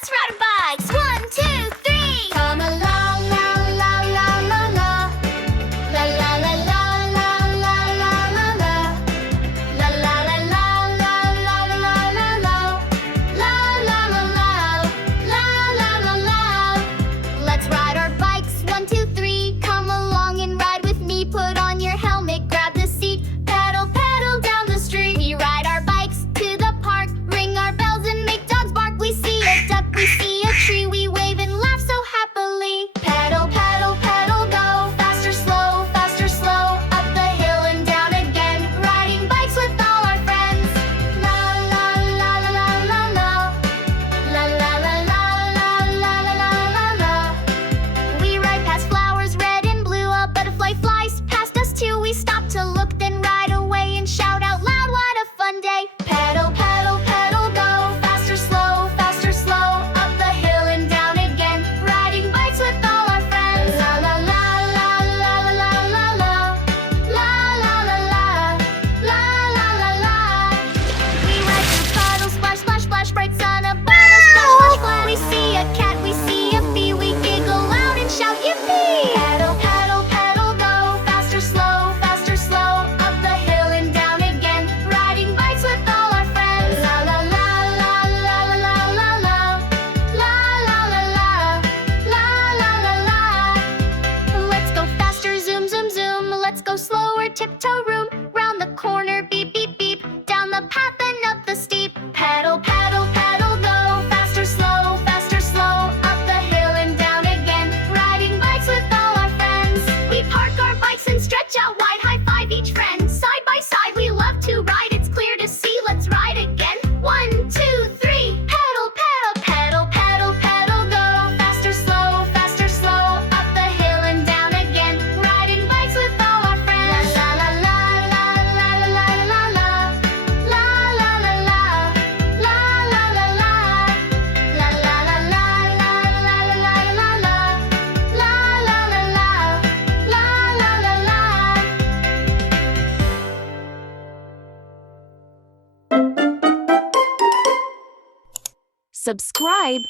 let's ride our bikes. 1, 2, 3. Come along, la la la la la. La la la la la la la la la. La la la la la la la la la. La la la la. La la la la. Let's ride our bikes. 1, 2, 3. Come along and ride with me. Put on your helmet, grab the seat. Pedal, pedal down the street. We ride our bikes to the park. Ring our bells and make dogs bark. We see a duck, we see a tree. We wave and laugh so happily. Pedal, pedal, pedal, go. Faster, slow, up the hill and down again. Riding bikes with all our friends. La la la la la la la. La la la la la la la la la. We ride past flowers, red and blue. A butterfly flies past us too. We stop to look, then ride away and shout out loud, what a fun day. Pedal, pedal, pedal, go. Faster, slow, up the hill and down again. Riding bikes with all our friends. La la la la la la la la. La la la la. La la la la. We ride through puddles, splash, splash, splash. Bright sun above us, splash, splash, splash. We see a cat, we see a bee. We giggle loud and shout yippee. Pedal, pedal, pedal, go. Faster, slow, up the hill and down again. Riding bikes with all our friends. La la la la la la la la. La la la la. La la la la. Let's go faster, zoom, zoom, zoom. Let's go slower, tiptoe room. Round the corner, beep, beep, beep. Down the path and up the steep. Pedal, pedal, pedal, go. Faster, slow, up the hill and down again. Riding bikes with all our friends. We park our bikes and stretch out wide, high five each friend. Side by side, we love to ride. It's clear to see. Let's ride again. 1, 2, 3. Pedal, pedal, pedal, pedal, pedal, go. Faster, slow, up the hill and down again. Riding bikes with all our friends. La la la la la la la la la. La la la la. La la la la. La la la la la la la la la. La la la la. La la la la. Subscribe